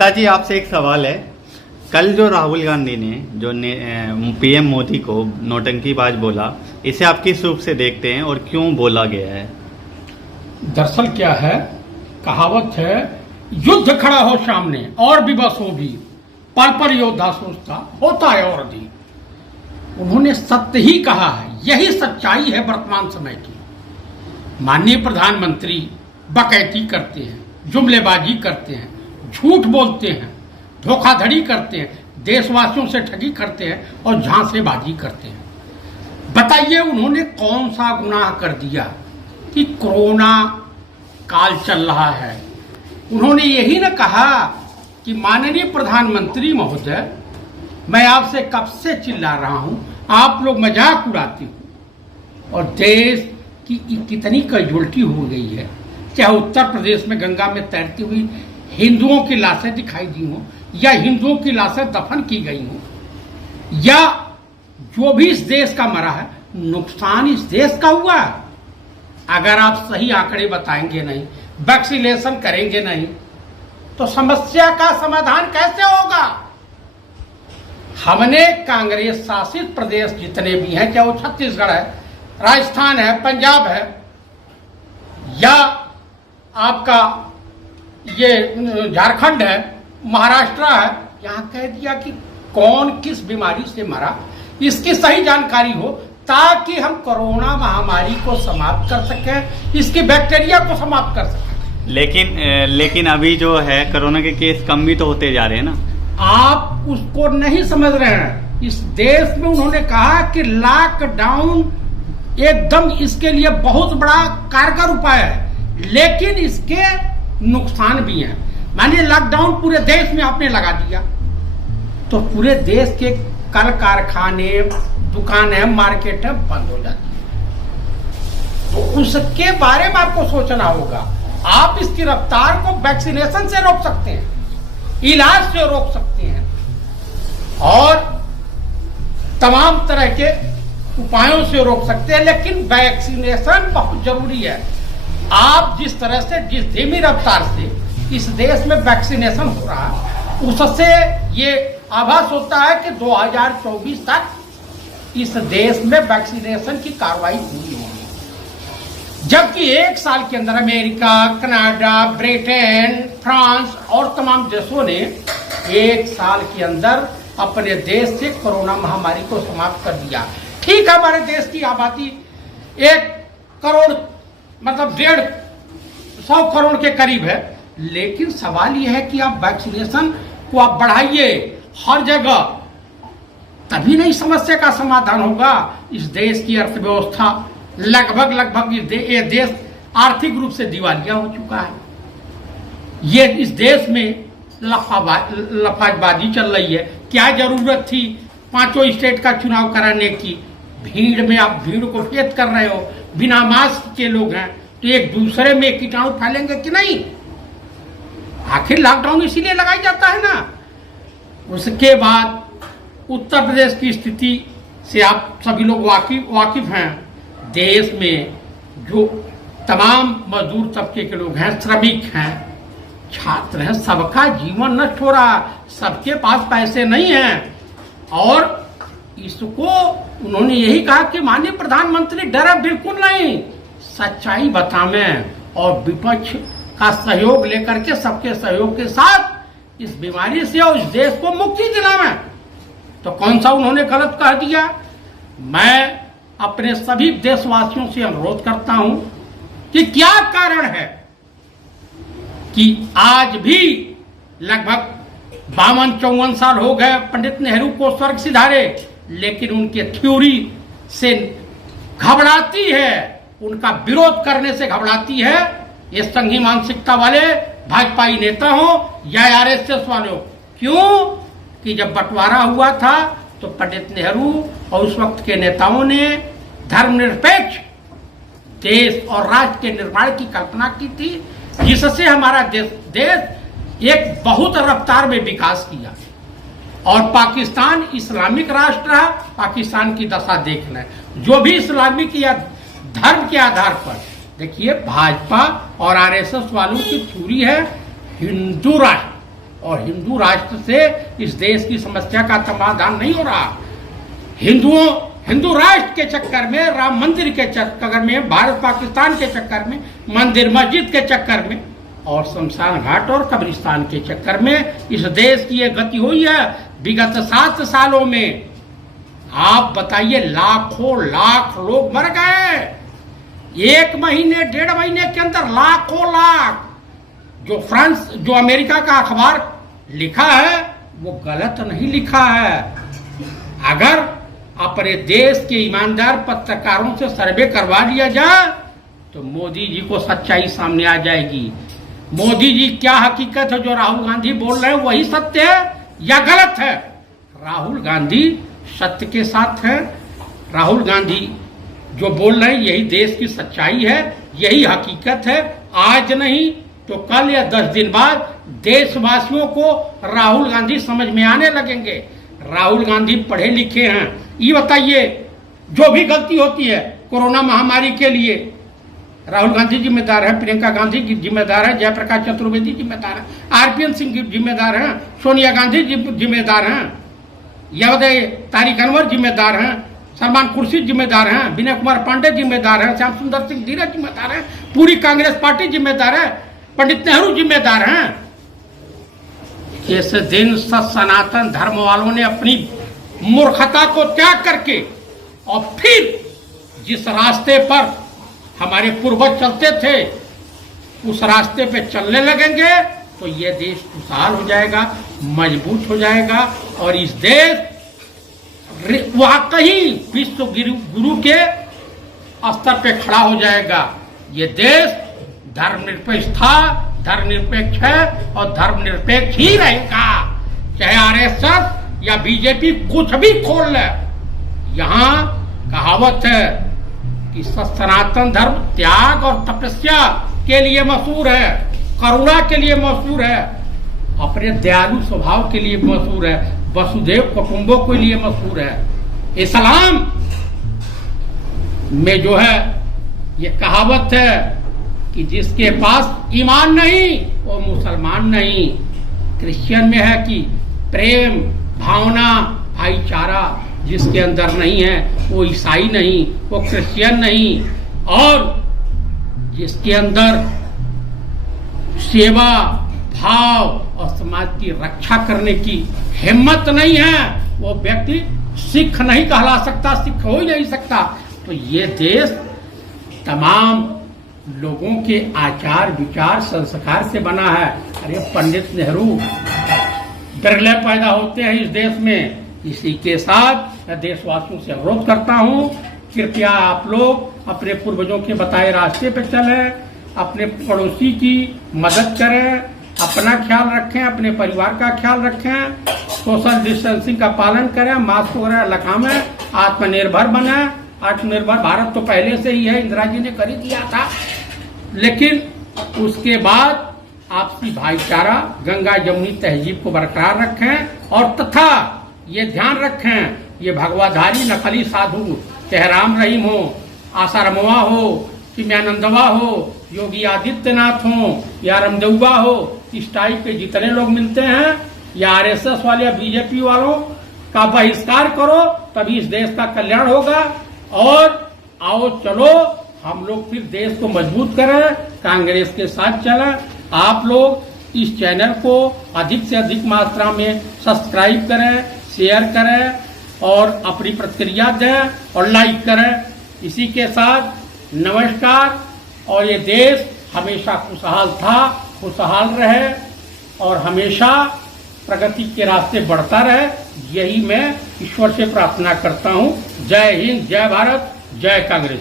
जी आपसे एक सवाल है। कल जो राहुल गांधी ने जो पीएम मोदी को नौटंकीबाज बोला, इसे आप किस रूप से देखते हैं और क्यों बोला गया है? दरअसल क्या है, कहावत है, युद्ध खड़ा हो सामने और भी बस हो भी, पर योद्धा सोचता होता है और अधिक। उन्होंने सत्य ही कहा है, यही सच्चाई है वर्तमान समय की। माननीय प्रधानमंत्री बकैती करते हैं, जुमलेबाजी करते हैं, झूठ बोलते हैं, धोखाधड़ी करते हैं, देशवासियों से ठगी करते हैं और झांसेबाजी करते हैं। बताइए उन्होंने कौन सा गुनाह कर दिया कि कोरोना काल चल रहा है? उन्होंने यही न कहा कि माननीय प्रधानमंत्री महोदय, मैं आपसे कब से चिल्ला रहा हूं, आप लोग मजाक उड़ाते हो और देश की कितनी कैजुअल्टी हो गई है। चाहे उत्तर प्रदेश में गंगा में तैरती हुई हिंदुओं की लाशें दिखाई दी हों या हिंदुओं की लाशें दफन की गई हों, या जो भी इस देश का मरा है, नुकसान इस देश का हुआ। अगर आप सही आंकड़े बताएंगे नहीं, वैक्सीनेशन करेंगे नहीं, तो समस्या का समाधान कैसे होगा? हमने कांग्रेस शासित प्रदेश जितने भी हैं, चाहे वो छत्तीसगढ़ है, राजस्थान है, पंजाब है, या आपका ये झारखंड है, महाराष्ट्र है, यहां कह दिया कि कौन किस बीमारी से मरा, इसकी सही जानकारी हो, ताकि हम कोरोना महामारी को समाप्त कर सकें, इसकी बैक्टीरिया को समाप्त कर सकें। लेकिन अभी जो है कोरोना के केस कम भी तो होते जा रहे हैं ना। आप उसको नहीं समझ रहे हैं। इस देश में उन्होंने कहा कि लॉकडाउन एकदम इसके लिए बहुत बड़ा कारगर उपाय है, लेकिन इसके नुकसान भी हैं। मानिए लॉकडाउन पूरे देश में आपने लगा दिया, तो पूरे देश के कल कारखाने, दुकानें, मार्केटें बंद हो जाती है। तो उसके बारे में आपको सोचना होगा। आप इसकी रफ्तार को वैक्सीनेशन से रोक सकते हैं, इलाज से रोक सकते हैं, और तमाम तरह के उपायों से रोक सकते हैं, लेकिन वैक्सीनेशन बहुत जरूरी है। आप जिस तरह से, जिस धीमी रफ्तार से इस देश में वैक्सीनेशन हो रहा है, उससे ये आभास होता है कि 2024 तक इस देश में वैक्सीनेशन की कार्रवाई पूरी होगी, जबकि एक साल के अंदर अमेरिका, कनाडा, ब्रिटेन, फ्रांस और तमाम देशों ने एक साल के अंदर अपने देश से कोरोना महामारी को समाप्त कर दिया। ठीक है, हमारे देश की आबादी 1 करोड़ मतलब 150 करोड़ के करीब है, लेकिन सवाल यह है कि आप वैक्सीनेशन को आप बढ़ाइए हर जगह, तभी नहीं समस्या का समाधान होगा। इस देश की अर्थव्यवस्था लगभग ये देश आर्थिक रूप से दिवालिया हो चुका है। ये इस देश में लफाजबाजी चल रही है। क्या जरूरत थी 5 स्टेट का चुनाव कराने की? भीड़ में आप भीड़ को फेत कर रहे हो, बिना मास्क के लोग हैं, तो एक दूसरे में कीटाणु फैलेंगे कि नहीं? आखिर लॉकडाउन इसीलिए लगाया जाता है ना। उसके बाद उत्तर प्रदेश की स्थिति से आप सभी लोग वाकिफ हैं। देश में जो तमाम मजदूर तबके के लोग हैं, श्रमिक हैं, छात्र हैं, सबका जीवन नष्ट हो रहा, सबके पास पैसे नहीं हैं, और इसको उन्होंने यही कहा कि माननीय प्रधानमंत्री डरे बिल्कुल नहीं, सच्चाई बतावें और विपक्ष का सहयोग लेकर के, सबके सहयोग के साथ इस बीमारी से और इस देश को मुक्ति दिलावें। तो कौन सा उन्होंने गलत कह दिया? मैं अपने सभी देशवासियों से अनुरोध करता हूं कि क्या कारण है कि आज भी लगभग 52-54 साल हो गए पंडित नेहरू को स्वर्ग सिधारे, लेकिन उनके थ्योरी से घबराती है, उनका विरोध करने से घबराती है ये संघी मानसिकता वाले भाजपाई नेता हो या आरएसएस वाले। क्यों? कि जब बंटवारा हुआ था तो पंडित नेहरू और उस वक्त के नेताओं ने धर्मनिरपेक्ष देश और राष्ट्र के निर्माण की कल्पना की थी, जिससे हमारा देश एक बहुत रफ्तार में विकास किया। और पाकिस्तान इस्लामिक राष्ट्र है, पाकिस्तान की दशा देख लें। जो भी इस्लामिक या धर्म के आधार पर, देखिए भाजपा और आरएसएस वालों की थ्योरी है हिंदू राष्ट्र, और हिंदू राष्ट्र से इस देश की समस्या का समाधान नहीं हो रहा। हिंदू राष्ट्र के चक्कर में, राम मंदिर के चक्कर में, भारत पाकिस्तान के चक्कर में, मंदिर मस्जिद के चक्कर में और शमशान घाट और कब्रिस्तान के चक्कर में इस देश की ये गति हुई है। विगत 7 सालों में आप बताइए लाखों लाख लोग मर गए। 1 महीने 1.5 महीने के अंदर लाखों लाख। जो अमेरिका का अखबार लिखा है वो गलत नहीं लिखा है। अगर अपने देश के ईमानदार पत्रकारों से सर्वे करवा लिया जाए तो मोदी जी को सच्चाई सामने आ जाएगी। मोदी जी क्या हकीकत है जो राहुल गांधी बोल रहे हैं वही सत्य है या गलत है? राहुल गांधी सत्य के साथ है। राहुल गांधी जो बोल रहे हैं यही देश की सच्चाई है, यही हकीकत है। आज नहीं तो कल या 10 दिन बाद देशवासियों को राहुल गांधी समझ में आने लगेंगे। राहुल गांधी पढ़े लिखे हैं। ये बताइए, जो भी गलती होती है कोरोना महामारी के लिए राहुल गांधी जिम्मेदार है, प्रियंका गांधी जिम्मेदार है, जयप्रकाश चतुर्वेदी जिम्मेदार है, आरपीएन सिंह जिम्मेदार हैं, सोनिया गांधी जिम्मेदार हैं, यावदे तारिक अनवर जिम्मेदार हैं, सलमान खुर्शीद जिम्मेदार हैं, विनय कुमार पांडे जिम्मेदार हैं, श्याम सुंदर सिंह धीरज जिम्मेदार हैं, पूरी कांग्रेस पार्टी जिम्मेदार है, पंडित नेहरू जिम्मेदार हैं। इस दिन सनातन धर्म वालों ने अपनी मूर्खता को त्याग करके और फिर जिस रास्ते पर हमारे पूर्वज चलते थे उस रास्ते पे चलने लगेंगे तो ये देश खुशहाल हो जाएगा, मजबूत हो जाएगा और इस देश वाकई विश्व गुरु के स्तर पे खड़ा हो जाएगा। ये देश धर्मनिरपेक्ष था, धर्मनिरपेक्ष है और धर्मनिरपेक्ष ही रहेगा। चाहे आरएसएस या बीजेपी कुछ भी खोल ले। यहाँ कहावत है कि सनातन धर्म त्याग और तपस्या के लिए मशहूर है, करुणा के लिए मशहूर है, अपने दयालु स्वभाव के लिए मशहूर है, वसुधैव कुटुंबो के लिए मशहूर है। इस्लाम में जो है ये कहावत है कि जिसके पास ईमान नहीं वो मुसलमान नहीं। क्रिश्चियन में है कि प्रेम, भावना, भाईचारा जिसके अंदर नहीं है वो ईसाई नहीं, वो क्रिश्चियन नहीं। और जिसके अंदर सेवा भाव और समाज की रक्षा करने की हिम्मत नहीं है वो व्यक्ति सिख नहीं कहला सकता, सिख हो ही नहीं सकता। तो ये देश तमाम लोगों के आचार विचार संस्कार से बना है। अरे पंडित नेहरू बिरले पैदा होते हैं इस देश में। इसी के साथ मैं देशवासियों से अनुरोध करता हूँ, कृपया आप लोग अपने पूर्वजों के बताए रास्ते पर चलें, अपने पड़ोसी की मदद करें, अपना ख्याल रखें, अपने परिवार का ख्याल रखें, सोशल डिस्टेंसिंग का पालन करें, मास्क वगैरह लगाएं, आत्मनिर्भर बने। आत्मनिर्भर भारत तो पहले से ही है, इंदिरा जी ने कर ही दिया था। लेकिन उसके बाद आपसी भाईचारा, गंगा जमुनी तहजीब को बरकरार रखें और तथा ये ध्यान रखें, ये भगवाधारी नकली साधु चाहे राम रहीम हो, आशा रमवा हो, चिन्मयानंदवा हो, योगी आदित्यनाथ हो या रामदेवबा हो, इस टाइप के जितने लोग मिलते हैं या आरएसएस वाले या बीजेपी वालों का बहिष्कार करो, तभी इस देश का कल्याण होगा। और आओ चलो हम लोग फिर देश को मजबूत करें, कांग्रेस के साथ चलें। आप लोग इस चैनल को अधिक से अधिक मात्रा में सब्सक्राइब करें, शेयर करें और अपनी प्रतिक्रिया दें और लाइक करें। इसी के साथ नमस्कार। और ये देश हमेशा खुशहाल था, खुशहाल रहे और हमेशा प्रगति के रास्ते बढ़ता रहे, यही मैं ईश्वर से प्रार्थना करता हूँ। जय हिंद, जय भारत, जय कांग्रेस।